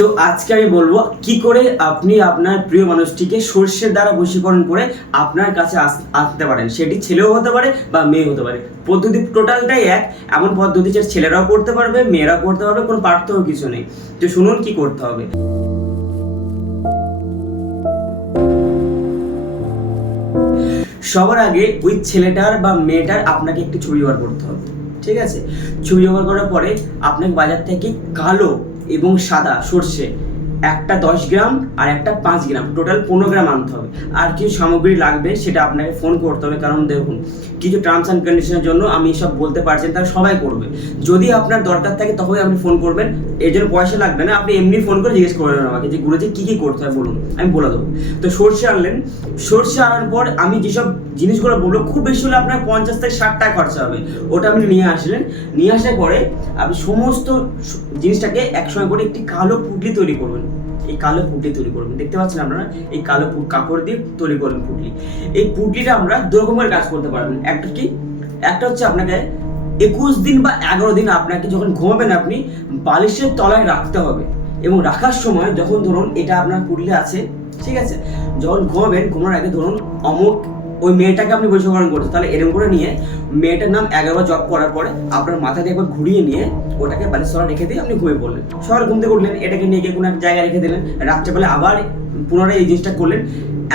তো আজকে আমি বলবো কি করে আপনি আপনার প্রিয় মানুষটিকে সর্ষের দ্বারা বশীকরণ করে আপনার কাছে আসতে পারেন। সেটি ছেলেও হতে পারে বা মেয়ে হতে পারে। পদ্ধতি টোটালটাই এক। এমন পদ্ধতি যে ছেলেরাও করতে পারবে, মেয়েরাও করতে পারবে, কোনো পার্থক্য কিছু নেই। তো শুনুন কি করতে হবে। সবার আগে ওই ছেলেটার বা মেয়েটার আপনাকে একটি ছবি জোগাড় করতে হবে, ঠিক আছে? ছবি জোগাড় করার পরে আপনাকে বাজার থেকে কালো এবং সাদা সর্ষে একটা 10 গ্রাম আর একটা 5 গ্রাম, টোটাল 15 গ্রাম আনতে হবে। আর কিছু সামগ্রী লাগবে, সেটা আপনাকে ফোন করতে হবে। কারণ দেখুন, কিছু টার্মস অ্যান্ড কন্ডিশনের জন্য আমি সব বলতে পারছেন, তারা সবাই করবে। যদি আপনার দরকার থাকে তখনই আপনি ফোন করবেন, এর জন্য পয়সা লাগবে না। আপনি এমনি ফোন করে জিজ্ঞেস করবেন আমাকে যে গুরুজি কী কী করতে হয় বলুন, আমি বলে দেবো। তো সর্ষে আনলেন, সর্ষে আনার পর আমি যেসব জিনিসগুলো বলবো, খুব বেশি হলে আপনার 50 থেকে 60 টাকা খরচা হবে। ওটা আপনি নিয়ে আসলেন, নিয়ে আসার পরে আপনি সমস্ত জিনিসটাকে একসঙ্গে করে একটি কালো পুটলি তৈরি করবেন। এই কালো পুটলি তৈরি করবেন, দেখতে পাচ্ছেন আপনারা, এই কালো কাপড় দিয়ে তৈরি করবেন পুটলি। এই পুটলিটা আমরা দু রকমের কাজ করতে পারবেন। একটা হচ্ছে আপনাকে 21 দিন বা 11 দিন আপনাকে যখন ঘুমাবেন আপনি বালিশের তলায় রাখতে হবে। এবং রাখার সময় যখন ধরুন এটা আপনার পুটলি আছে, ঠিক আছে, যখন ঘুমাবেন, ঘুমানোর আগে ধরুন অমুক ওই মেয়েটাকে আপনি বশীকরণ করছেন, তাহলে এরকম করে নিয়ে মেয়েটার নাম 11 বার জপ করার পরে আপনার মাথাকে একবার ঘুরিয়ে নিয়ে ওটাকে বালিশ তলায় রেখে দিয়ে আপনি ঘুমিয়ে পড়লেন। সকালে ঘুম থেকে উঠলেন, এটাকে নিয়ে গিয়ে কোনো এক জায়গায় রেখে দিলেন। রাত্রেবেলা আবার পুনরায় এই জিনিসটা করলেন।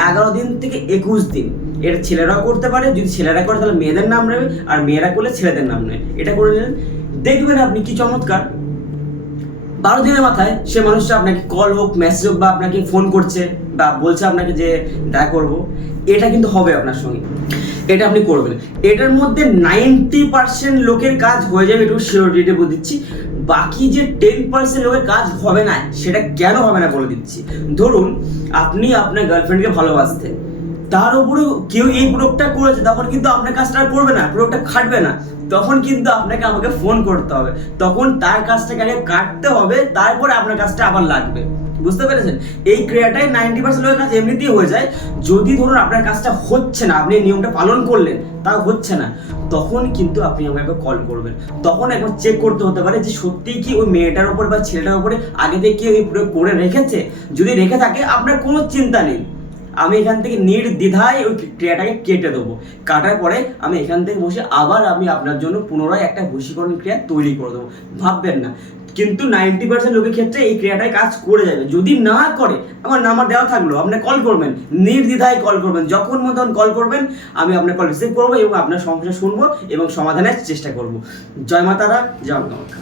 11 দিন থেকে 21 দিন এটা ছেলেরাও করতে পারে। যদি ছেলেরা করে তাহলে মেয়েদের নাম নেবে, আর মেয়েরা করলে ছেলেদের নাম নেবে। এটা করে নিলেন, দেখবেন আপনি কি চমৎকার 12 দিনের মাথায় সে মানুষটা আপনাকে কল হোক, মেসেজ হোক, বা আপনাকে ফোন করছে বা বলছে আপনাকে যে দেখা করবো। এটা কিন্তু হবে আপনার সঙ্গে, এটা আপনি করবেন। এটার মধ্যে 90% লোকের কাজ হয়ে যাবে, একটু শিওরিটি বলে দিচ্ছি। বাকি যে 10% লোকের কাজ হবে না, সেটা কেন হবে না বলে দিচ্ছি। ধরুন আপনি আপনার গার্লফ্রেন্ডকে ভালোবাসতেন, তার উপরে কেউ এই প্রয়োগটা করেছে, তখন কিন্তু আপনার কাজটা করবে না, প্রয়োগটা খাটবে না। তখন কিন্তু আপনাকে আমাকে ফোন করতে হবে, তখন তার কাজটাকে আগে কাটতে হবে, তারপরে আপনার কাজটা আবার লাগবে। বুঝতে পেরেছেন? এই ক্রিয়াটাই 90% লোকের কাজ এমনিতেই হয়ে যায়। যদি ধরুন আপনার কাজটা হচ্ছে না, আপনি নিয়মটা পালন করলেন, তাও হচ্ছে না, তখন কিন্তু আপনি আমাকে কল করবেন। তখন একবার চেক করতে হতে পারে যে সত্যিই কি ওই মেয়েটার উপর বা ছেলেটার উপরে আগে থেকে ওই প্রয়োগ করে রেখেছে। যদি রেখে থাকে আপনার কোনো চিন্তা নেই, আমি এখান থেকে নির্দ্বিধায় ওই ক্রিয়াটাকে কেটে দেবো। কাটার পরে আমি এখান থেকে বসে আবার আমি আপনার জন্য পুনরায় একটা বশীকরণ ক্রিয়া তৈরি করে দেবো। ভাববেন না। কিন্তু 90% লোকের ক্ষেত্রে এই ক্রিয়াটাই কাজ করে যাবে। যদি না করে, আমার নাম্বার দেওয়া থাকলো, আপনি কল করবেন, নির্দ্বিধায় কল করবেন, যখন মতন কল করবেন আমি আপনার কল রিসিভ করবো এবং আপনার সমস্যা শুনবো এবং সমাধানের চেষ্টা করবো। জয় মা তারা, জয় মা কামাখ্যা।